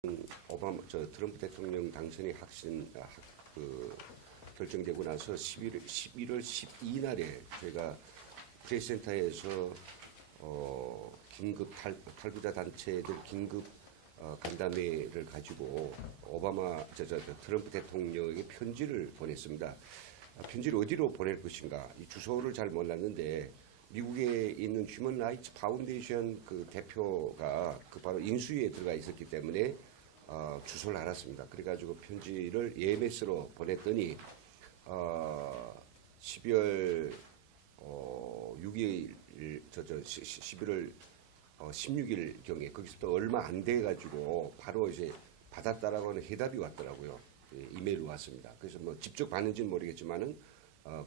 트럼프 대통령 당선이 결정되고 나서 11월 12일 날에 저희가 프레스센터에서 긴급 탈북자 단체들 긴급 간담회를 가지고 트럼프 대통령에게 편지를 보냈습니다. 편지를 어디로 보낼 것인가, 이 주소를 잘 몰랐는데 미국에 있는 휴먼 라이츠 파운데이션 그 대표가 바로 인수위에 들어가 있었기 때문에 주소를 알았습니다. 그래가지고 편지를 EMS로 보냈더니 12월 6일 11월 16일 경에 거기서부터 얼마 안 돼 가지고 바로 이제 받았다라고 하는 해답이 왔더라고요. 이메일로 왔습니다. 그래서 뭐 직접 받는지는 모르겠지만은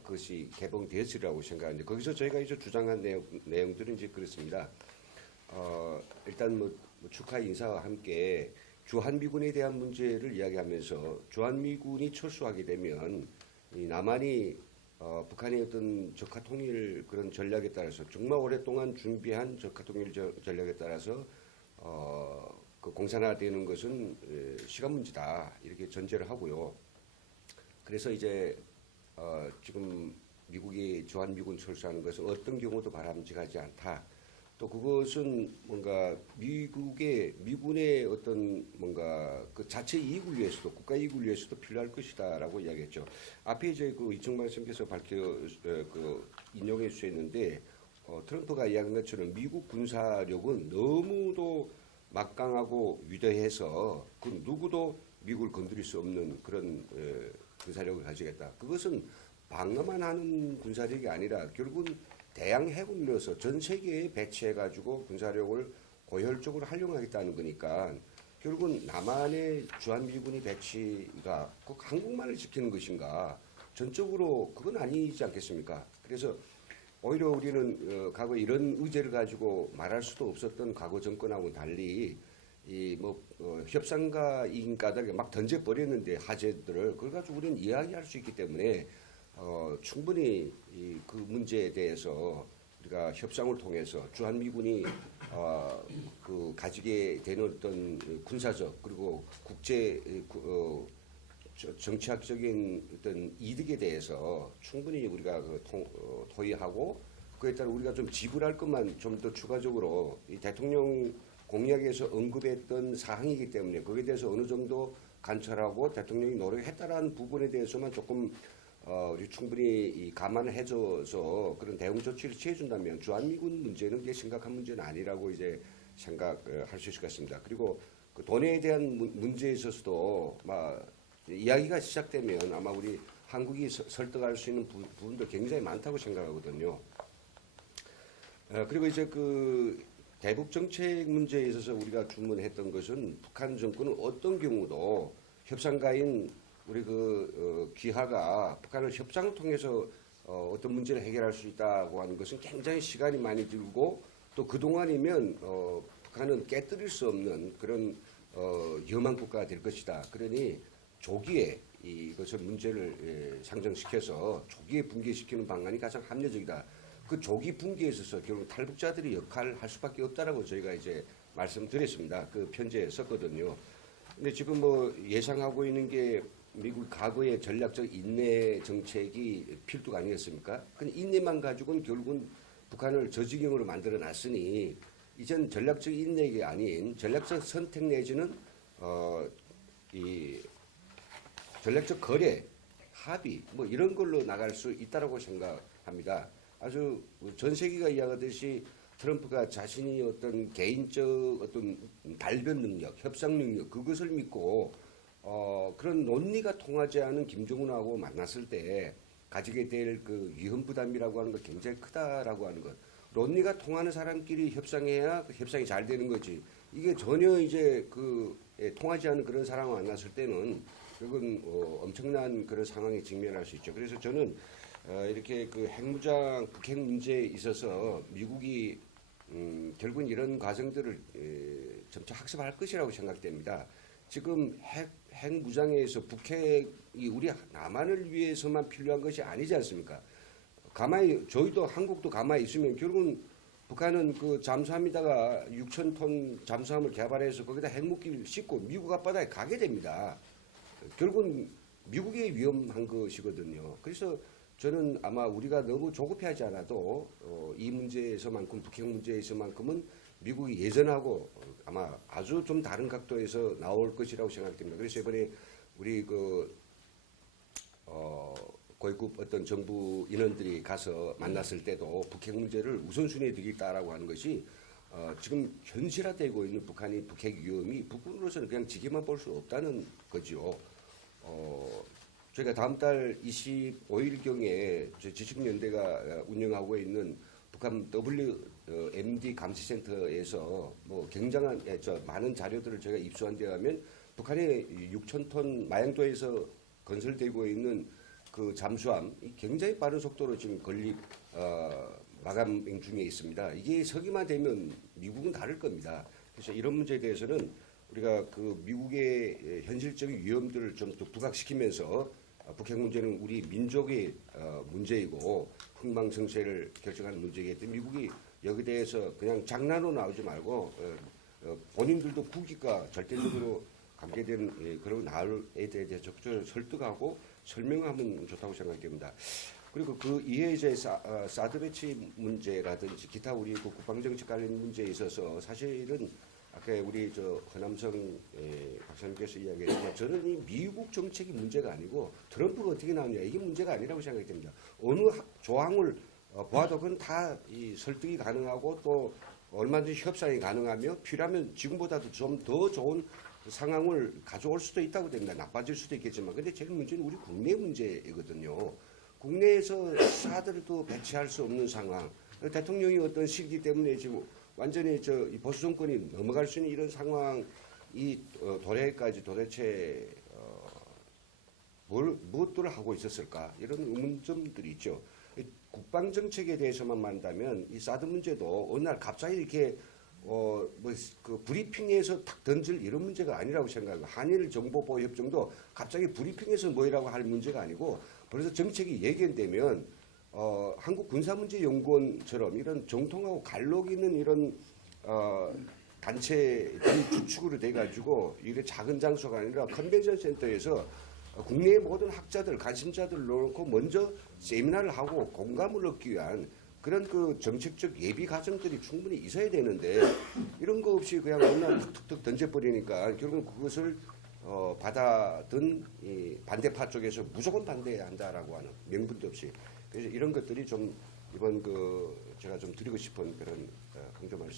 그것이 개봉되었으리라고 생각하는데, 거기서 저희가 이제 주장한 내용들은 이제 그렇습니다. 일단 뭐 축하 인사와 함께 주한미군에 대한 문제를 이야기하면서, 주한미군이 철수하게 되면 이 남한이 북한의 어떤 적화 통일 그런 전략에 따라서 정말 오랫동안 준비한 적화 통일 전략에 따라서 그 공산화되는 것은 시간 문제다, 이렇게 전제를 하고요. 그래서 이제 지금 미국이 주한미군 철수하는 것은 어떤 경우도 바람직하지 않다. 또 그것은 뭔가 미군의 어떤 뭔가 그 자체 이익을 위해서도, 국가 이익을 위해서도 필요할 것이다라고 이야기했죠. 앞에 이제 그 이청만 선생님께서 인용해 주셨는데, 트럼프가 이야기한 것처럼 미국 군사력은 너무도 막강하고 위대해서 그 누구도 미국을 건드릴 수 없는 그런 군사력을 가지겠다. 그것은 방어만 하는 군사력이 아니라 결국은 대양 해군으로서 전 세계에 배치해가지고 군사력을 고혈적으로 활용하겠다는 거니까, 결국은 남한의 주한미군이 배치가 꼭 한국만을 지키는 것인가, 전적으로 그건 아니지 않겠습니까? 그래서 오히려 우리는 과거 이런 의제를 가지고 말할 수도 없었던 과거 정권하고 달리 협상가인 까닭에 막 던져버렸는데, 하재들을 그걸 가지고 우리는 이야기할 수 있기 때문에 충분히 그 문제에 대해서 우리가 협상을 통해서 주한미군이 가지게 되는 어떤 군사적 그리고 국제 정치학적인 어떤 이득에 대해서 충분히 우리가 토의하고, 그에 따라 우리가 좀 지불할 것만 좀 더 추가적으로 이 대통령 공약에서 언급했던 사항이기 때문에 거기에 대해서 어느 정도 관철하고 대통령이 노력했다라는 부분에 대해서만 조금 우리 충분히 감안을 해줘서 그런 대응 조치를 취해준다면 주한미군 문제는 그게 심각한 문제는 아니라고 이제 생각할 수 있을 것 같습니다. 그리고 그 돈에 대한 문제에 있어서도 이야기가 시작되면 아마 우리 한국이 설득할 수 있는 부분도 굉장히 많다고 생각하거든요. 그리고 이제 그 대북 정책 문제에 있어서 우리가 주문했던 것은, 북한 정권은 어떤 경우도 협상가인 우리 귀하가 북한을 협상을 통해서 어떤 문제를 해결할 수 있다고 하는 것은 굉장히 시간이 많이 들고, 또 그동안이면 북한은 깨뜨릴 수 없는 그런 위험한 국가가 될 것이다. 그러니 조기에 이것을 문제를 상정시켜서 조기에 붕괴시키는 방안이 가장 합리적이다. 그 조기 붕괴에 있어서 결국 탈북자들이 역할을 할 수밖에 없다라고 저희가 이제 말씀드렸습니다. 그 편지에 썼거든요. 근데 지금 뭐 예상하고 있는 게 미국 과거의 전략적 인내 정책이 필두가 아니었습니까? 근데 인내만 가지고는 결국은 북한을 저지경으로 만들어 놨으니, 이젠 전략적 인내가 아닌 전략적 선택 내지는 이 전략적 거래, 합의 뭐 이런 걸로 나갈 수 있다라고 생각합니다. 아주 전 세계가 이야기하듯이 트럼프가 자신이 어떤 개인적 어떤 발변 능력, 협상 능력, 그것을 믿고 그런 논리가 통하지 않은 김정은하고 만났을 때 가지게 될 그 위험 부담이라고 하는 것 굉장히 크다라고 하는 것. 논리가 통하는 사람끼리 협상해야 그 협상이 잘 되는 거지. 이게 전혀 이제 통하지 않은 그런 사람을 만났을 때는 그건 엄청난 그런 상황에 직면할 수 있죠. 그래서 저는 이렇게 그 핵무장, 북핵 문제에 있어서 미국이 결국은 이런 과정들을 점차 학습할 것이라고 생각됩니다. 지금 핵무장에서 북핵이 우리 남한을 위해서만 필요한 것이 아니지 않습니까? 가만히, 저희도 한국도 가만히 있으면 결국은 북한은 그 잠수함에다가 6천 톤 잠수함을 개발해서 거기다 핵무기를 싣고 미국 앞바다에 가게 됩니다. 결국은 미국이 위험한 것이거든요. 그래서 저는 아마 우리가 너무 조급해하지 않아도 이 문제에서만큼 북핵 문제에서만큼은 미국이 예전하고 아마 아주 좀 다른 각도에서 나올 것이라고 생각됩니다. 그래서 이번에 우리 고위급 어떤 정부 인원들이 가서 만났을 때도 북핵 문제를 우선순위에 두겠다라고 하는 것이 지금 현실화되고 있는 북한이 북핵 위험이 북군으로서는 그냥 지게만 볼 수 없다는 거죠. 저희가 다음 달 25일경에 지식연대가 운영하고 있는 북한 WMD 감시센터에서 뭐 굉장한 많은 자료들을 저희가 입수한 데 하면 북한의 6천 톤 마양도에서 건설되고 있는 그 잠수함 굉장히 빠른 속도로 지금 건립 마감 중에 있습니다. 이게 서기만 되면 미국은 다를 겁니다. 그래서 이런 문제에 대해서는 우리가 그 미국의 현실적인 위험들을 좀 더 부각시키면서 북핵 문제는 우리 민족의 문제이고 흥망성쇠를 결정하는 문제이기 때문에 미국이 여기에 대해서 그냥 장난으로 나오지 말고 본인들도 국익과 절대적으로 관계되는 그런 나을에 대해 적극적으로 설득하고 설명하면 좋다고 생각됩니다. 그리고 그 이에 이제 사드 배치 문제라든지 기타 우리 그 국방정책 관련 문제에 있어서 사실은 아까 우리 허남성 박사님께서 이야기했지만 저는 이 미국 정책이 문제가 아니고 트럼프가 어떻게 나오냐 이게 문제가 아니라고 생각이 됩니다. 어느 조항을 보아도 그건 다 이 설득이 가능하고 또 얼마든지 협상이 가능하며 필요하면 지금보다도 좀 더 좋은 상황을 가져올 수도 있다고 됩니다. 나빠질 수도 있겠지만 근데 제일 문제는 우리 국내 문제이거든요. 국내에서 사드를 또 배치할 수 없는 상황 대통령이 어떤 시기 때문에 지금 완전히 이 보수 정권이 넘어갈 수 있는 이런 상황이 도래까지 도대체 무엇들을 하고 있었을까 이런 의문점들이 있죠. 국방 정책에 대해서만 말한다면 이 사드 문제도 어느 날 갑자기 이렇게 그 브리핑에서 탁 던질 이런 문제가 아니라고 생각해요. 한일 정보보호 협정도 갑자기 브리핑에서 뭐라고 할 문제가 아니고 벌써 정책이 예견되면 한국군사문제연구원처럼 이런 정통하고 갈록 있는 이런 단체들이 주축으로 돼가지고 이게 작은 장소가 아니라 컨벤션 센터에서 국내의 모든 학자들, 관심자들을 넣고 먼저 세미나를 하고 공감을 얻기 위한 그런 그 정책적 예비 과정들이 충분히 있어야 되는데 이런 거 없이 그냥 어느 날 툭툭툭 던져버리니까 결국 그것을 받아든 이 반대파 쪽에서 무조건 반대해야 한다라고 하는 명분도 없이 그래서 이런 것들이 좀 이번 제가 좀 드리고 싶은 그런 강조 말씀.